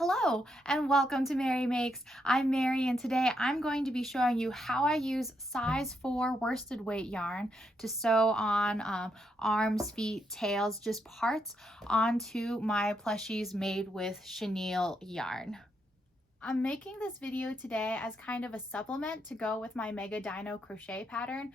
Hello and welcome to Mary Makes. I'm Mary and today I'm going to be showing you how I use size 4 worsted weight yarn to sew on arms, feet, tails, just parts onto my plushies made with chenille yarn. I'm making this video today as kind of a supplement to go with my mini-dino crochet pattern.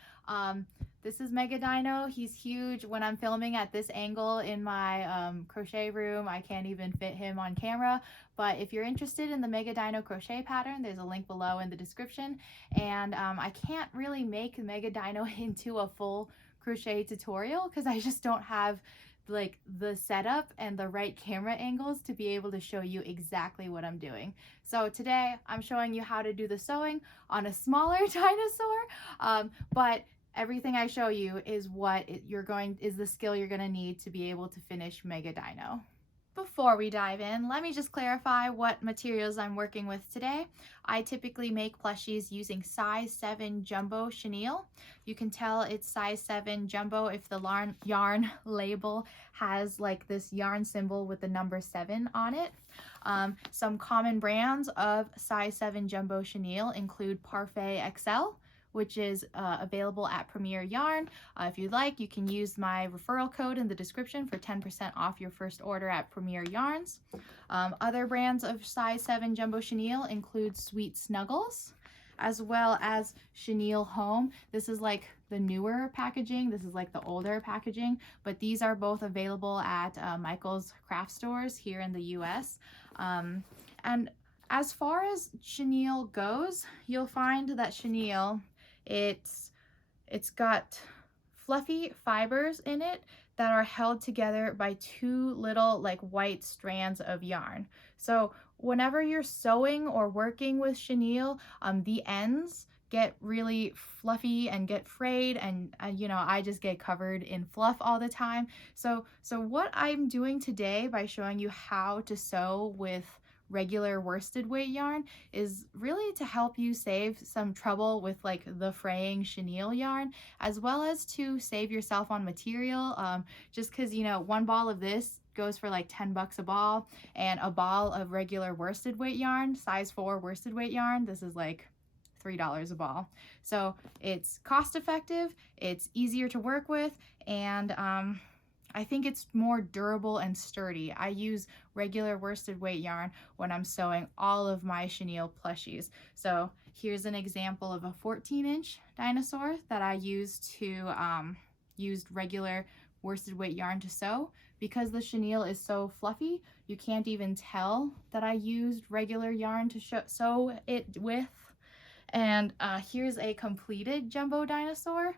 This is mini-dino. He's huge. When I'm filming at this angle in my crochet room, I can't even fit him on camera. But if you're interested in the mini-dino crochet pattern, there's a link below in the description. And I can't really make mini-dino into a full crochet tutorial because I just don't have like the setup and the right camera angles to be able to show you exactly what I'm doing. So today I'm showing you how to do the sewing on a smaller dinosaur, but everything I show you is is the skill you're going to need to be able to finish mini-dino. Before we dive in, let me just clarify what materials I'm working with today. I typically make plushies using size 7 jumbo chenille. You can tell it's size 7 jumbo if the yarn label has like this yarn symbol with the number 7 on it. Some common brands of size 7 jumbo chenille include Parfait XL, which is available at Premier Yarn. If you'd like, you can use my referral code in the description for 10% off your first order at Premier Yarns. Other brands of size 7 jumbo chenille include Sweet Snuggles, as well as Chenille Home. This is like the newer packaging. This is like the older packaging, but these are both available at Michael's craft stores here in the US. And as far as chenille goes, you'll find that chenille, it's got fluffy fibers in it that are held together by two little like white strands of yarn. So whenever you're sewing or working with chenille, the ends get really fluffy and get frayed, and you know, I just get covered in fluff all the time. So what I'm doing today by showing you how to sew with regular worsted weight yarn is really to help you save some trouble with like the fraying chenille yarn, as well as to save yourself on material, just because, you know, one ball of this goes for like 10 bucks a ball, and a ball of regular worsted weight yarn, size 4 worsted weight yarn, this is like $3 a ball. So it's cost effective, it's easier to work with, and I think it's more durable and sturdy. I use regular worsted weight yarn when I'm sewing all of my chenille plushies. So here's an example of a 14-inch dinosaur that I used regular worsted weight yarn to sew. Because the chenille is so fluffy, you can't even tell that I used regular yarn to sew it with. And here's a completed jumbo dinosaur.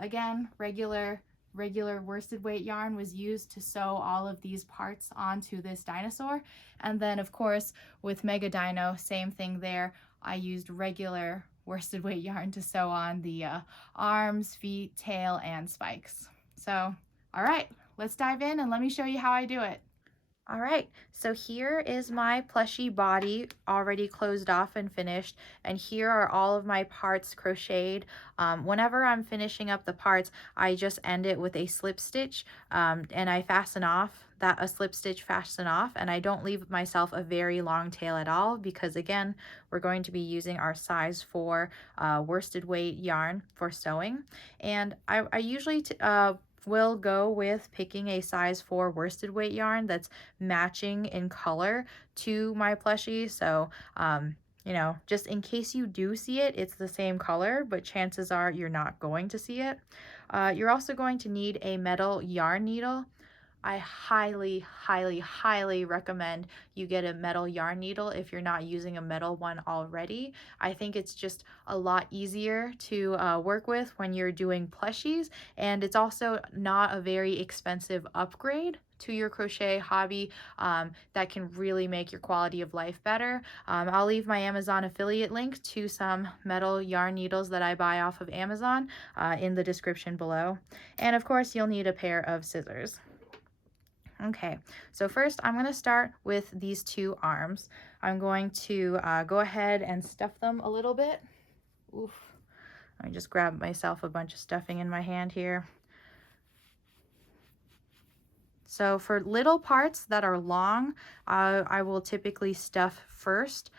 Again, regular worsted weight yarn was used to sew all of these parts onto this dinosaur. And then of course with mini-dino, same thing there. I used regular worsted weight yarn to sew on the arms, feet, tail, and spikes. So, all right, let's dive in and let me show you how I do it. All right, so here is my plushie body already closed off and finished, and here are all of my parts crocheted. Whenever I'm finishing up the parts, I just end it with a slip stitch, and I fasten off a slip stitch fasten off, and I don't leave myself a very long tail at all because again, we're going to be using our size 4 worsted weight yarn for sewing. And I usually will go with picking a size 4 worsted weight yarn that's matching in color to my plushie. So, you know, just in case you do see it, it's the same color, but chances are you're not going to see it. You're also going to need a metal yarn needle. I highly, highly, highly recommend you get a metal yarn needle if you're not using a metal one already. I think it's just a lot easier to work with when you're doing plushies, and it's also not a very expensive upgrade to your crochet hobby that can really make your quality of life better. I'll leave my Amazon affiliate link to some metal yarn needles that I buy off of Amazon in the description below. And of course, you'll need a pair of scissors. Okay, so first I'm going to start with these two arms. I'm going to go ahead and stuff them a little bit. Oof. I just grabbed myself a bunch of stuffing in my hand here. So for little parts that are long, I will typically stuff first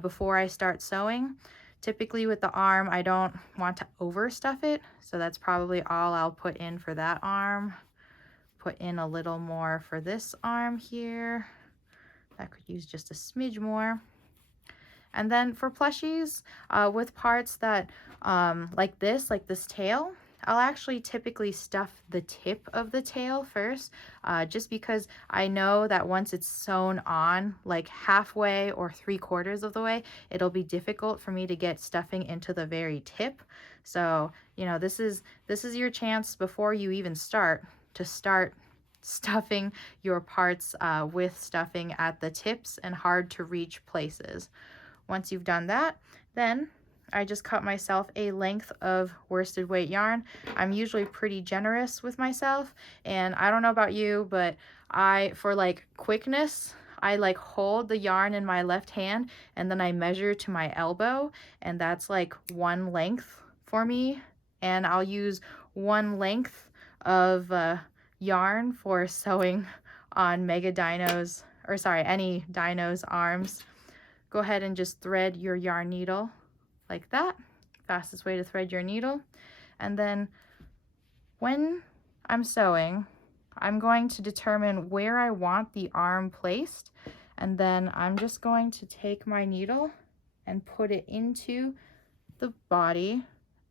before I start sewing. Typically with the arm, I don't want to overstuff it, so that's probably all I'll put in for that arm. Put in a little more for this arm here. That could use just a smidge more. And then for plushies, with parts that like this tail, I'll actually typically stuff the tip of the tail first, just because I know that once it's sewn on like halfway or 3/4 of the way, it'll be difficult for me to get stuffing into the very tip. So, you know, this is your chance before you even start to start stuffing your parts with stuffing at the tips and hard to reach places. Once you've done that, then I just cut myself a length of worsted weight yarn. I'm usually pretty generous with myself, and I don't know about you, but for like quickness, I like hold the yarn in my left hand and then I measure to my elbow, and that's like 1 length for me. And I'll use 1 length of yarn for sewing on Mega Dino's, or sorry, any dino's arms. Go ahead and just thread your yarn needle like that. Fastest way to thread your needle. And then when I'm sewing, I'm going to determine where I want the arm placed. And then I'm just going to take my needle and put it into the body,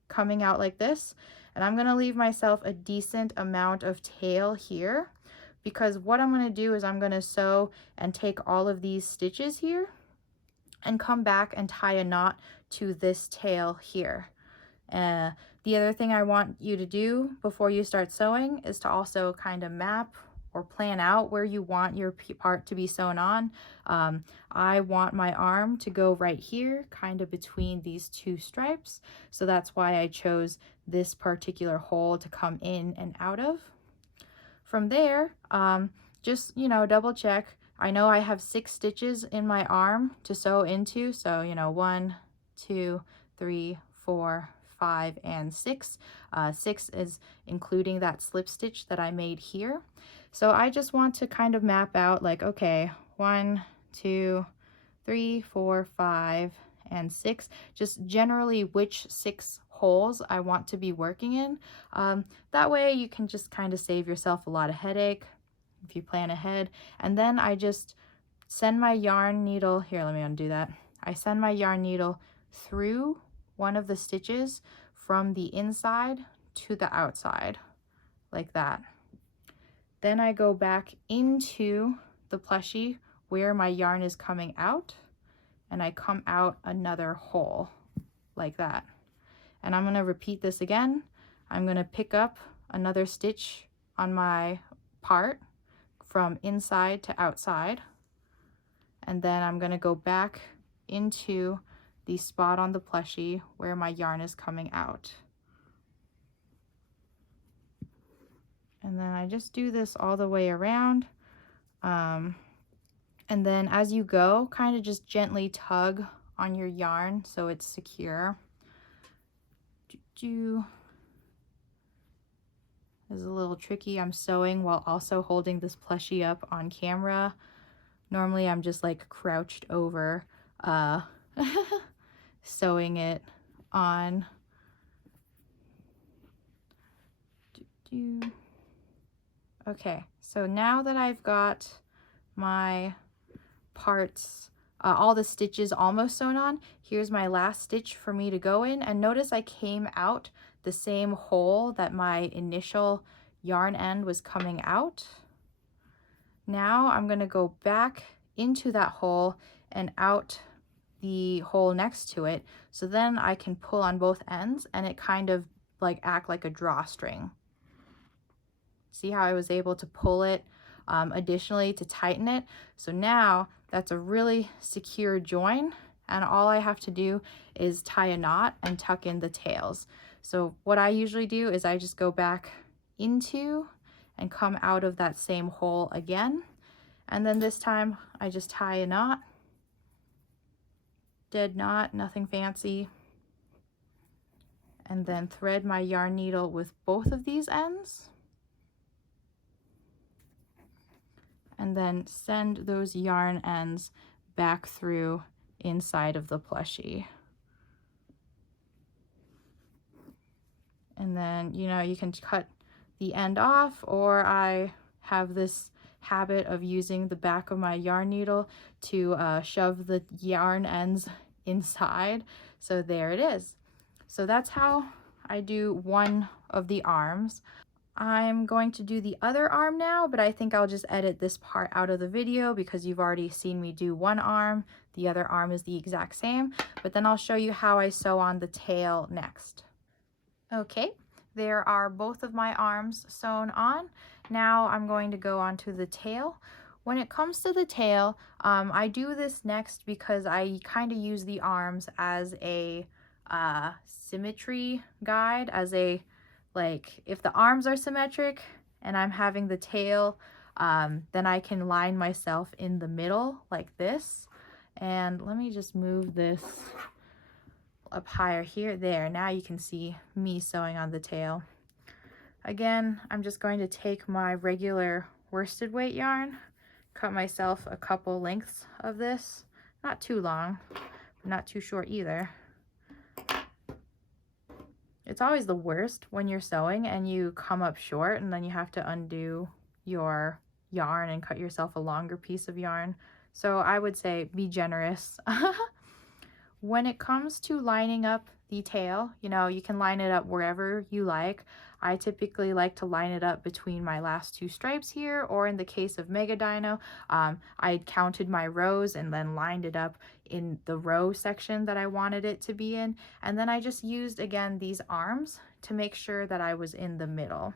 coming out like this. And I'm going to leave myself a decent amount of tail here, because what I'm going to do is I'm going to sew and take all of these stitches here and come back and tie a knot to this tail here. The other thing I want you to do before you start sewing is to also kind of map or plan out where you want your part to be sewn on. I want my arm to go right here, kind of between these 2 stripes. So that's why I chose this particular hole to come in and out of. From there, just, you know, double check. I know I have 6 stitches in my arm to sew into, so, you know, 1, 2, 3, 4, 5, and 6. 6 is including that slip stitch that I made here. So I just want to kind of map out like, okay, 1, 2, 3, 4, 5, and 6, just generally which 6 holes I want to be working in. That way you can just kind of save yourself a lot of headache if you plan ahead. And then I just send my yarn needle, here, let me undo that. I send my yarn needle through one of the stitches from the inside to the outside, like that. Then I go back into the plushie where my yarn is coming out, and I come out another hole, like that. And I'm going to repeat this again. I'm going to pick up another stitch on my part from inside to outside, and then I'm going to go back into the spot on the plushie where my yarn is coming out. And then I just do this all the way around, and then as you go, kind of just gently tug on your yarn so it's secure. This is a little tricky. I'm sewing while also holding this plushie up on camera. Normally I'm just like crouched over sewing it on. Okay, so now that I've got my parts, all the stitches almost sewn on, here's my last stitch for me to go in, and notice I came out the same hole that my initial yarn end was coming out. Now I'm going to go back into that hole and out the hole next to it, so then I can pull on both ends and it kind of like act like a drawstring. See how I was able to pull it additionally to tighten it? So now that's a really secure join, and all I have to do is tie a knot and tuck in the tails. So what I usually do is I just go back into and come out of that same hole again, and then this time I just tie a knot, dead knot, nothing fancy, and then thread my yarn needle with both of these ends. and then send those yarn ends back through inside of the plushie. And then, you know, you can cut the end off, or I have this habit of using the back of my yarn needle to shove the yarn ends inside. So there it is. So that's how I do one of the arms. I'm going to do the other arm now, but I think I'll just edit this part out of the video because you've already seen me do one arm. The other arm is the exact same, but then I'll show you how I sew on the tail next. Okay, there are both of my arms sewn on. Now I'm going to go on to the tail. When it comes to the tail, I do this next because I kind of use the arms as a symmetry guide, as a, like, if the arms are symmetric and I'm having the tail, then I can line myself in the middle like this. And let me just move this up higher here. There, now you can see me sewing on the tail. Again, I'm just going to take my regular worsted weight yarn, cut myself a couple lengths of this, not too long, but not too short either. It's always the worst when you're sewing and you come up short and then you have to undo your yarn and cut yourself a longer piece of yarn. So I would say be generous. When it comes to lining up the tail, you know, you can line it up wherever you like. I typically like to line it up between my last two stripes here, or in the case of mini-dino, I counted my rows and then lined it up in the row section that I wanted it to be in. And then I just used, again, these arms to make sure that I was in the middle.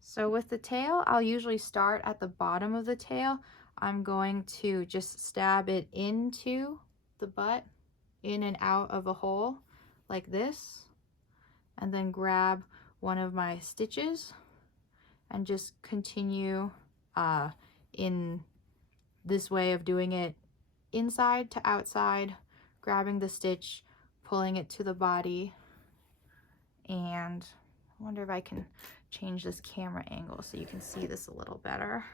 So with the tail, I'll usually start at the bottom of the tail. I'm going to just stab it into the butt, in and out of a hole like this, and then grab one of my stitches and just continue in this way of doing it, inside to outside, grabbing the stitch, pulling it to the body. And I wonder if I can change this camera angle so you can see this a little better.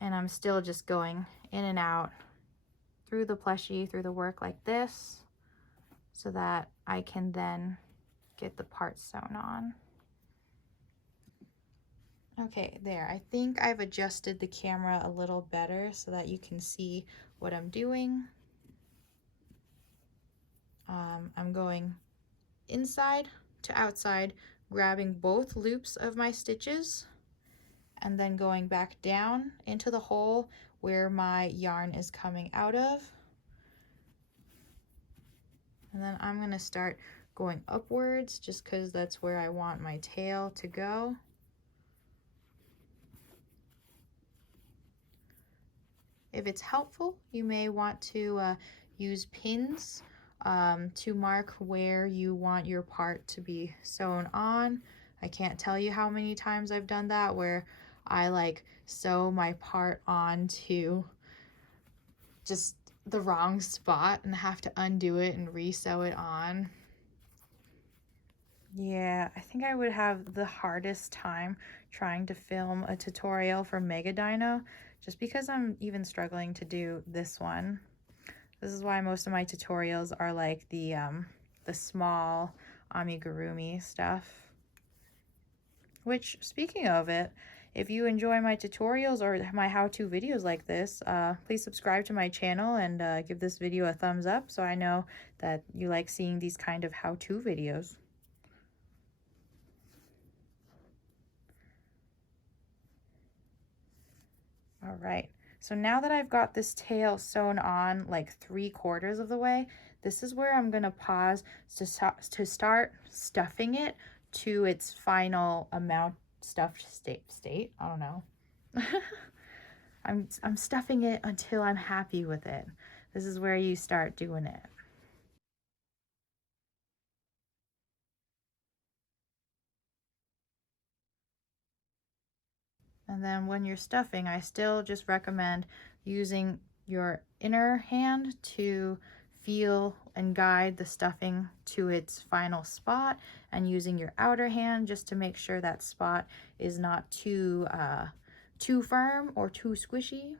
And I'm still just going in and out through the plushie, through the work like this, so that I can then get the part sewn on. Okay, there. I think I've adjusted the camera a little better so that you can see what I'm doing. I'm going inside to outside, grabbing both loops of my stitches, and then going back down into the hole where my yarn is coming out of. And then I'm going to start going upwards just because that's where I want my tail to go. If it's helpful, you may want to use pins to mark where you want your part to be sewn on. I can't tell you how many times I've done that, where I like sew my part onto just the wrong spot and have to undo it and re-sew it on. Yeah, I think I would have the hardest time trying to film a tutorial for mini-dino, just because I'm even struggling to do this one. This is why most of my tutorials are like the small amigurumi stuff. Which, speaking of it, if you enjoy my tutorials or my how-to videos like this, please subscribe to my channel and give this video a thumbs up so I know that you like seeing these kind of how-to videos. All right, so now that I've got this tail sewn on like 3/4 of the way, this is where I'm gonna pause to start stuffing it to its final amount stuffed state. I don't know. I'm stuffing it until I'm happy with it. This is where you start doing it. And then when you're stuffing, I still just recommend using your inner hand to feel and guide the stuffing to its final spot, and using your outer hand just to make sure that spot is not too too firm or too squishy.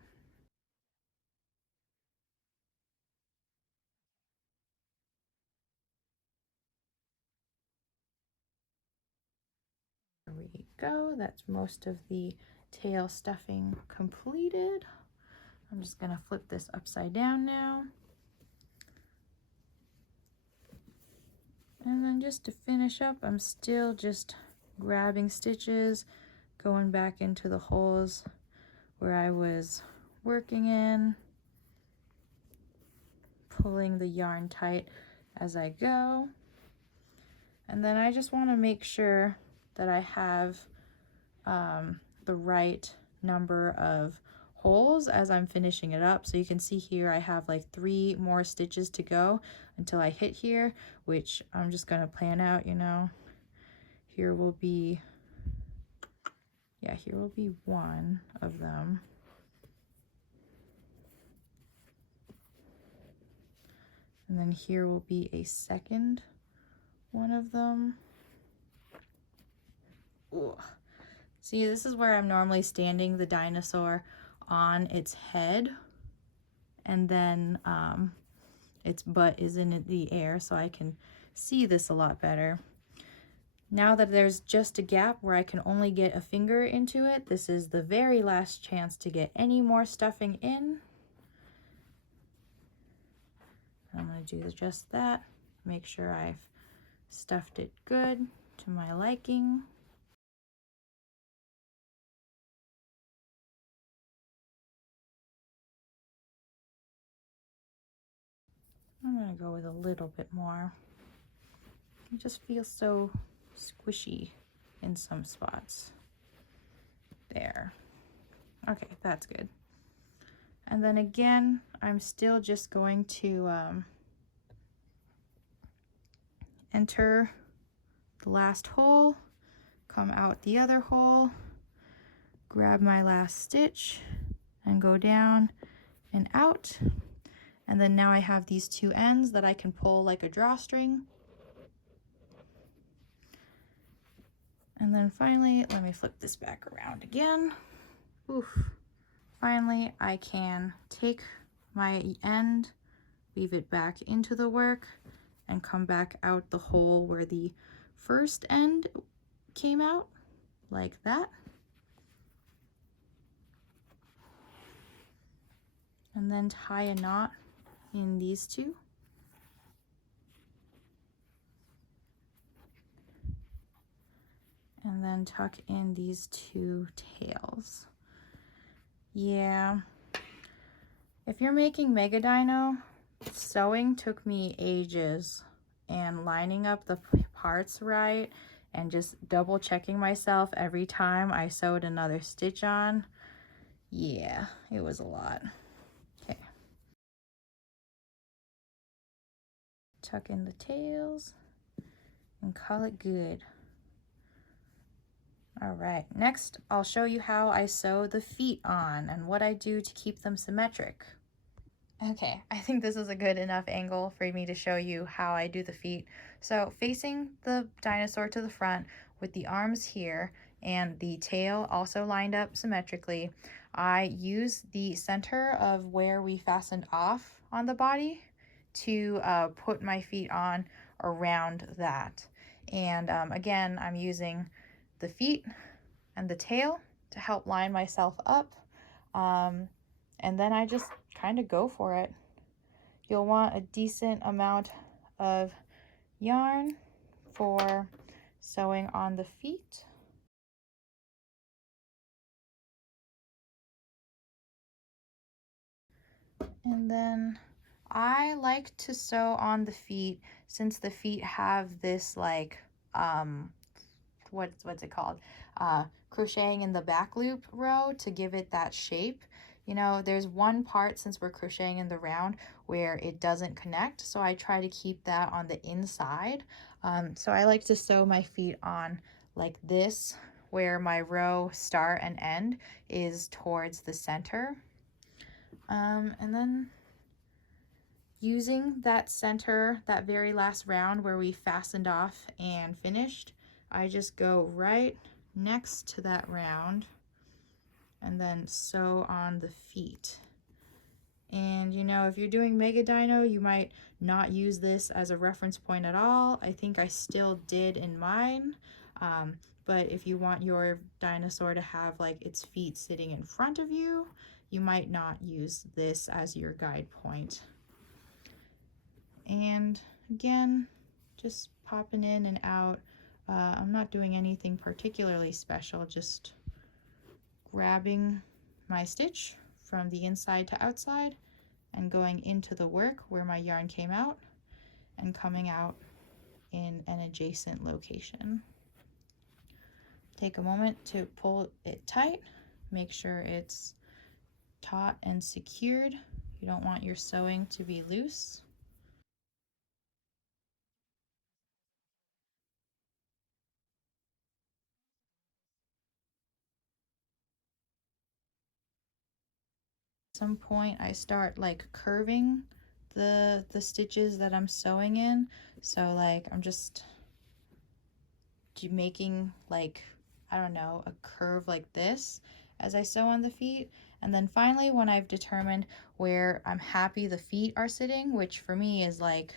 There we go. That's most of the tail stuffing completed. I'm just gonna flip this upside down now. And then just to finish up, I'm still just grabbing stitches, going back into the holes where I was working in, pulling the yarn tight as I go. And then I just want to make sure that I have the right number of holes as I'm finishing it up. So you can see here I have like 3 more stitches to go until I hit here, which I'm just going to plan out, you know. Here will be, yeah, here will be one of them. And then here will be a second one of them. Ooh. See, this is where I'm normally standing the dinosaur on its head, and then its butt is in the air, so I can see this a lot better. Now that there's just a gap where I can only get a finger into it, this is the very last chance to get any more stuffing in. I'm going to do just that. Make sure I've stuffed it good to my liking. I'm going to go with a little bit more. It just feels so squishy in some spots. There. Okay, that's good. And then again, I'm still just going to enter the last hole, come out the other hole, grab my last stitch, and go down and out. And then now I have these 2 ends that I can pull like a drawstring. And then finally, let me flip this back around again. Oof. Finally, I can take my end, weave it back into the work, and come back out the hole where the first end came out, like that. And then tie a knot in these 2. And then tuck in these 2 tails. Yeah. If you're making mini-dino, sewing took me ages, and lining up the parts right and just double checking myself every time I sewed another stitch on. Yeah, it was a lot. Okay. Tuck in the tails and call it good. All right, next I'll show you how I sew the feet on and what I do to keep them symmetric. Okay, I think this is a good enough angle for me to show you how I do the feet. So facing the dinosaur to the front with the arms here and the tail also lined up symmetrically, I use the center of where we fastened off on the body to put my feet on around that. And again, I'm using the feet and the tail to help line myself up. And then I just kind of go for it. You'll want a decent amount of yarn for sewing on the feet. And then I like to sew on the feet since the feet have this like what's it called, crocheting in the back loop row to give it that shape. You know, there's one part, since we're crocheting in the round, where it doesn't connect, so I try to keep that on the inside. So I like to sew my feet on like this, where my row start and end is towards the center. And then using that center, that very last round where we fastened off and finished, I just go right next to that round and then sew on the feet. And you know, if you're doing mini-dino, you might not use this as a reference point at all. I think I still did in mine. But if you want your dinosaur to have like its feet sitting in front of you, you might not use this as your guide point. And again, just popping in and out. I'm not doing anything particularly special, just grabbing my stitch from the inside to outside and going into the work where my yarn came out and coming out in an adjacent location. Take a moment to pull it tight, make sure it's taut and secured. You don't want your sewing to be loose. At some point I start like curving the stitches that I'm sewing in, so like I'm just making like, I don't know, a curve like this as I sew on the feet. And then finally, when I've determined where I'm happy the feet are sitting, which for me is like,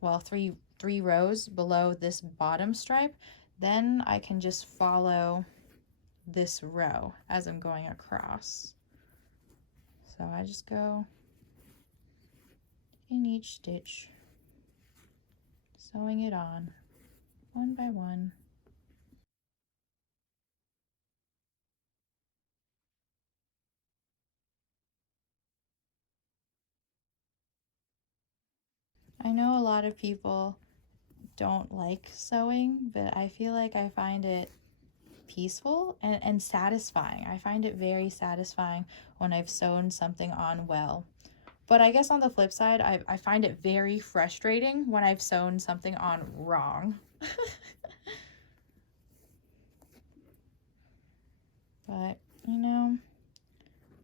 well, three rows below this bottom stripe, then I can just follow this row as I'm going across. So I just go in each stitch, sewing it on one by one. I know a lot of people don't like sewing, but I feel like I find it peaceful and satisfying. I find it very satisfying when I've sewn something on well. But I guess on the flip side, I find it very frustrating when I've sewn something on wrong. But, you know,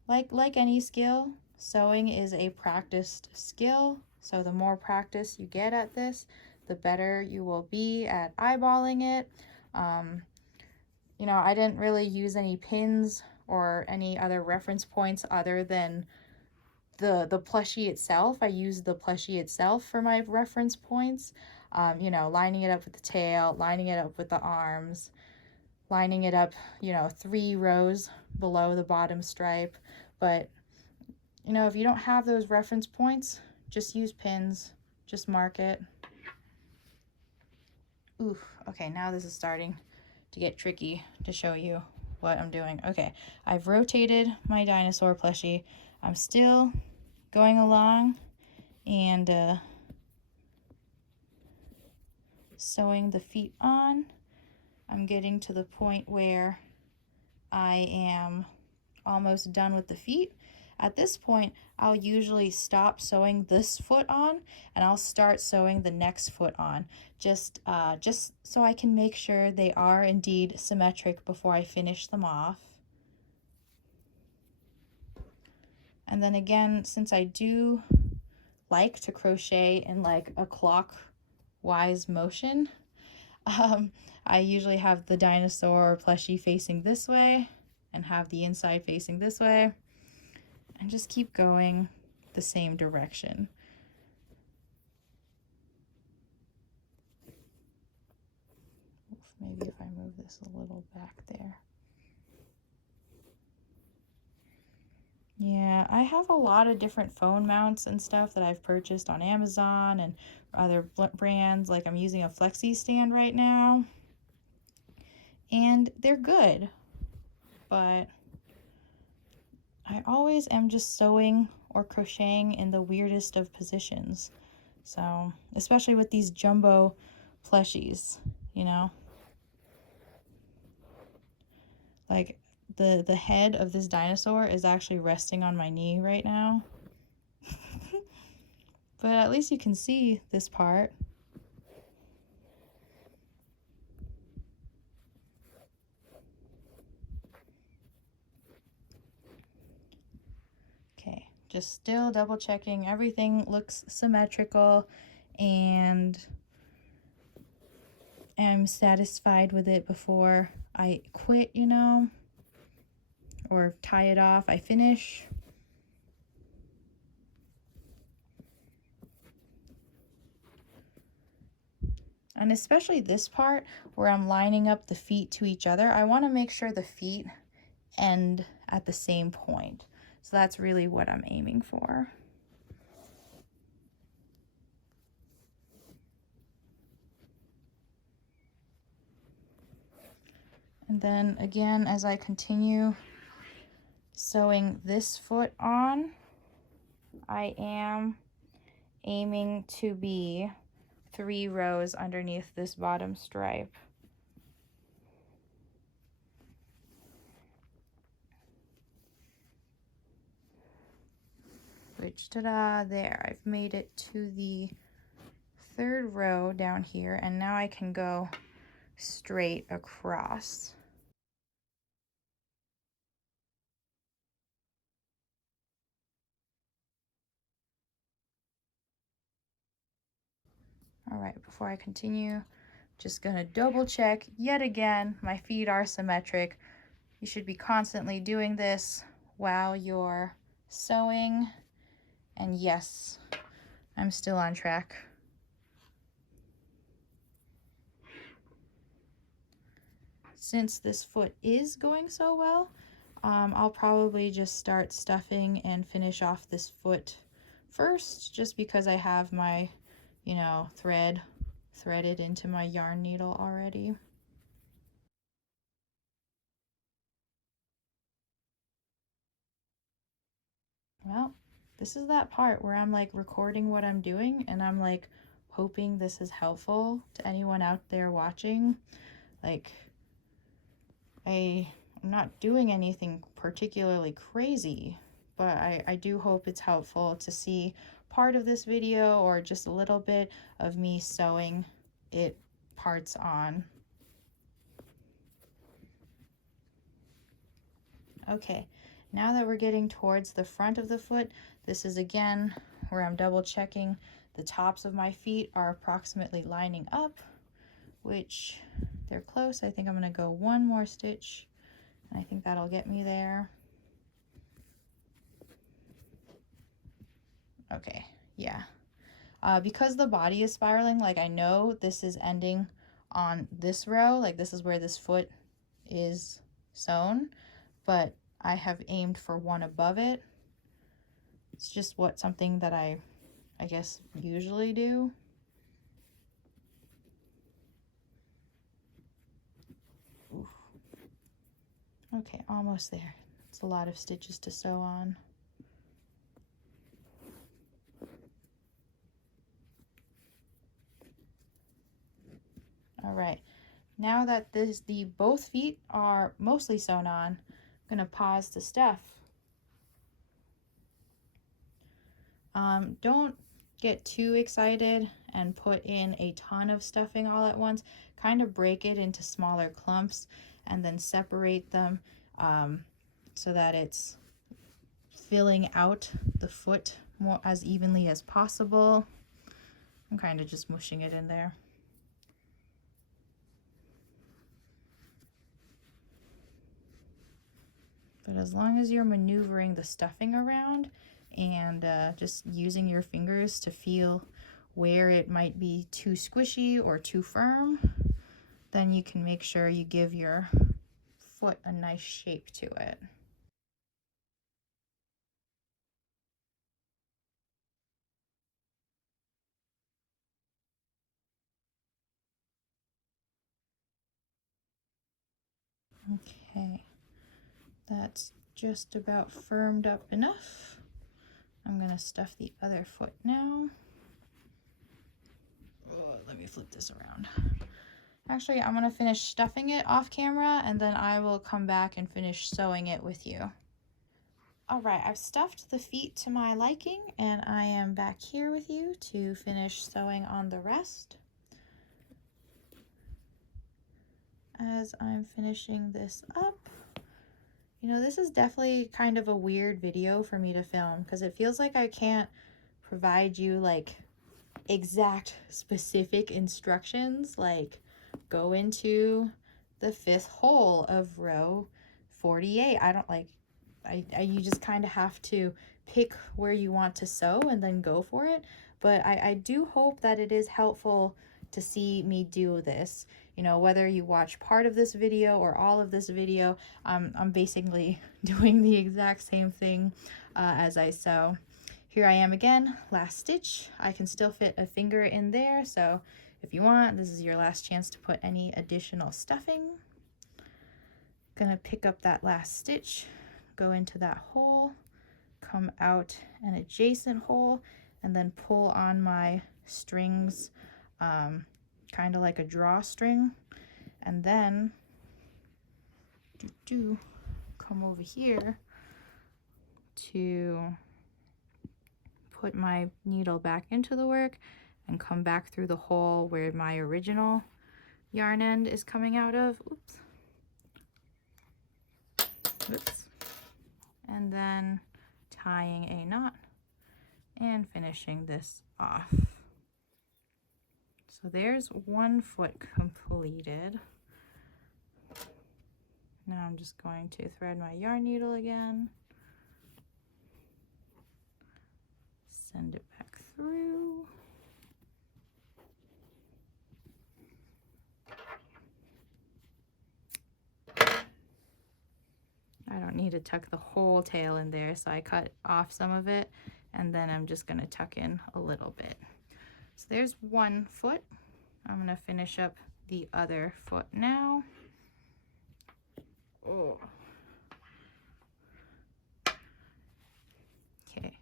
like any skill, sewing is a practiced skill. So the more practice you get at this, the better you will be at eyeballing it. You know, I didn't really use any pins or any other reference points other than the plushie itself. I used the plushie itself for my reference points. You know, lining it up with the tail, lining it up with the arms, lining it up, you know, 3 rows below the bottom stripe. But, you know, if you don't have those reference points, just use pins, just mark it. Oof, okay, now this is starting to get tricky to show you what I'm doing. Okay, I've rotated my dinosaur plushie. I'm still going along and sewing the feet on. I'm getting to the point where I am almost done with the feet. At this point, I'll usually stop sewing this foot on and I'll start sewing the next foot on, just so I can make sure they are indeed symmetric before I finish them off. And then again, since I do like to crochet in like a clockwise motion, I usually have the dinosaur or plushie facing this way and have the inside facing this way, and just keep going the same direction. Maybe if I move this a little back there. Yeah, I have a lot of different phone mounts and stuff that I've purchased on Amazon and other brands. Like I'm using a flexi stand right now, and they're good, but I always am just sewing or crocheting in the weirdest of positions. So, especially with these jumbo plushies, you know? Like the head of this dinosaur is actually resting on my knee right now. But at least you can see this part. Okay, just still double checking everything looks symmetrical and I'm satisfied with it before I quit, you know, or tie it off, I finish. And especially this part where I'm lining up the feet to each other, I want to make sure the feet end at the same point. So that's really what I'm aiming for. And then again, as I continue sewing this foot on, I am aiming to be 3 rows underneath this bottom stripe. Which, ta-da, there, I've made it to the 3rd row down here, and now I can go straight across. All right, before I continue, just gonna double check yet again, my feet are symmetric. You should be constantly doing this while you're sewing. And yes, I'm still on track. Since this foot is going so well, I'll probably just start stuffing and finish off this foot first, just because I have my, you know, threaded into my yarn needle already. Well, this is that part where I'm like recording what I'm doing, and I'm like hoping this is helpful to anyone out there watching. Like, I'm not doing anything particularly crazy, but I do hope it's helpful to see part of this video or just a little bit of me sewing it parts on. Okay, now that we're getting towards the front of the foot, this is again where I'm double checking the tops of my feet are approximately lining up, which they're close. I think I'm going to go one more stitch, and I think that'll get me there. Okay, yeah. Because the body is spiraling, like I know this is ending on this row, like this is where this foot is sewn, but I have aimed for one above it. It's just something that I guess usually do. Oof. Okay, almost there. It's a lot of stitches to sew on. All right, now that both feet are mostly sewn on, I'm gonna pause to stuff. Don't get too excited and put in a ton of stuffing all at once. Kind of break it into smaller clumps and then separate them so that it's filling out the foot more as evenly as possible. I'm kind of just mushing it in there. But as long as you're maneuvering the stuffing around and just using your fingers to feel where it might be too squishy or too firm, then you can make sure you give your foot a nice shape to it. Okay, that's just about firmed up enough. I'm gonna stuff the other foot now. Oh, let me flip this around. Actually, I'm gonna finish stuffing it off camera, and then I will come back and finish sewing it with you. All right, I've stuffed the feet to my liking, and I am back here with you to finish sewing on the rest. As I'm finishing this up, you know, this is definitely kind of a weird video for me to film because it feels like I can't provide you like exact specific instructions, like go into the 5th hole of row 48. I don't like, you just kind of have to pick where you want to sew and then go for it. But I do hope that it is helpful to see me do this. You know, whether you watch part of this video or all of this video, I'm basically doing the exact same thing as I sew. Here I am again, last stitch. I can still fit a finger in there, so if you want, this is your last chance to put any additional stuffing. Gonna pick up that last stitch, go into that hole, come out an adjacent hole, and then pull on my strings, kind of like a drawstring, and then come over here to put my needle back into the work and come back through the hole where my original yarn end is coming out of. Oops. And then tying a knot and finishing this off. So there's one foot completed. Now I'm just going to thread my yarn needle again, send it back through. I don't need to tuck the whole tail in there, so I cut off some of it, and then I'm just gonna tuck in a little bit. So there's one foot. I'm gonna finish up the other foot now. Oh. Okay.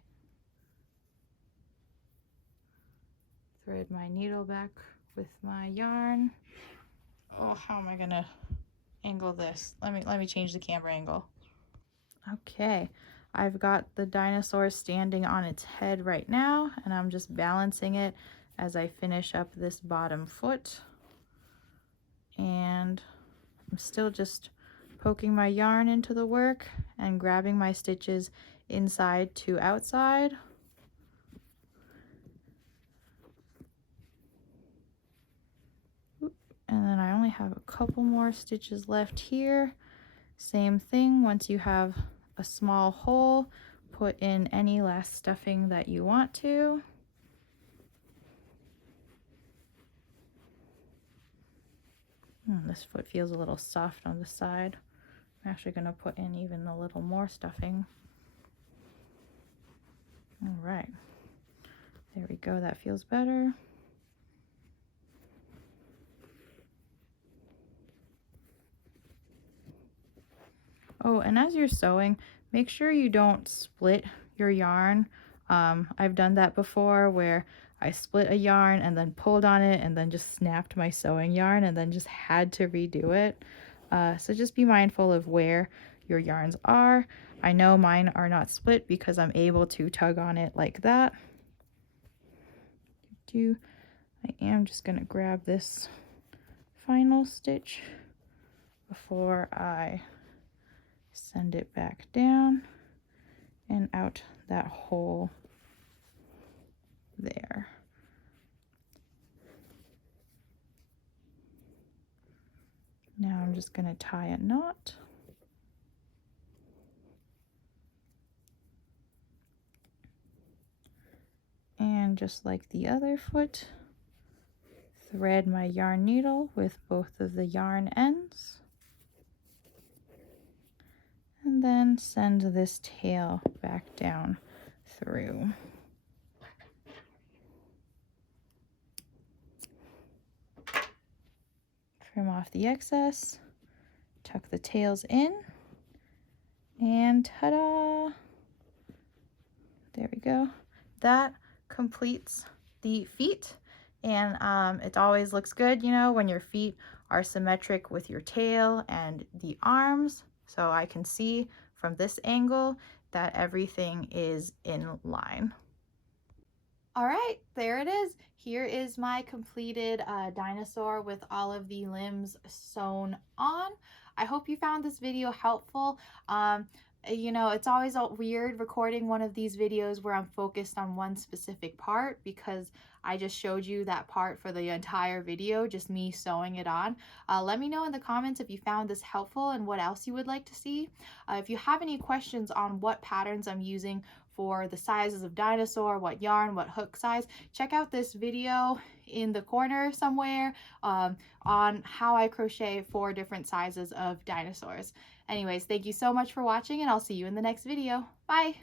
Thread my needle back with my yarn. Oh, how am I gonna angle this? Let me change the camera angle. Okay, I've got the dinosaur standing on its head right now, and I'm just balancing it as I finish up this bottom foot. And I'm still just poking my yarn into the work and grabbing my stitches inside to outside. And then I only have a couple more stitches left here. Same thing, once you have a small hole, put in any last stuffing that you want to. This foot feels a little soft on the side. I'm actually going to put in even a little more stuffing. All right, there we go, that feels better. Oh, and as you're sewing, make sure you don't split your yarn. I've done that before where I split a yarn and then pulled on it and then just snapped my sewing yarn and then just had to redo it. So just be mindful of where your yarns are. I know mine are not split because I'm able to tug on it like that. I am just going to grab this final stitch before I send it back down and out that hole there. Now I'm just going to tie a knot. And just like the other foot, thread my yarn needle with both of the yarn ends. And then send this tail back down through. Trim off the excess, tuck the tails in, and ta-da! There we go. That completes the feet, and it always looks good, you know, when your feet are symmetric with your tail and the arms. So I can see from this angle that everything is in line. All right, there it is. Here is my completed dinosaur with all of the limbs sewn on. I hope you found this video helpful. You know, it's always weird recording one of these videos where I'm focused on one specific part because I just showed you that part for the entire video, just me sewing it on. Let me know in the comments if you found this helpful and what else you would like to see. If you have any questions on what patterns I'm using for the sizes of dinosaur, what yarn, what hook size, check out this video in the corner somewhere on how I crochet 4 different sizes of dinosaurs. Anyways, thank you so much for watching, and I'll see you in the next video. Bye!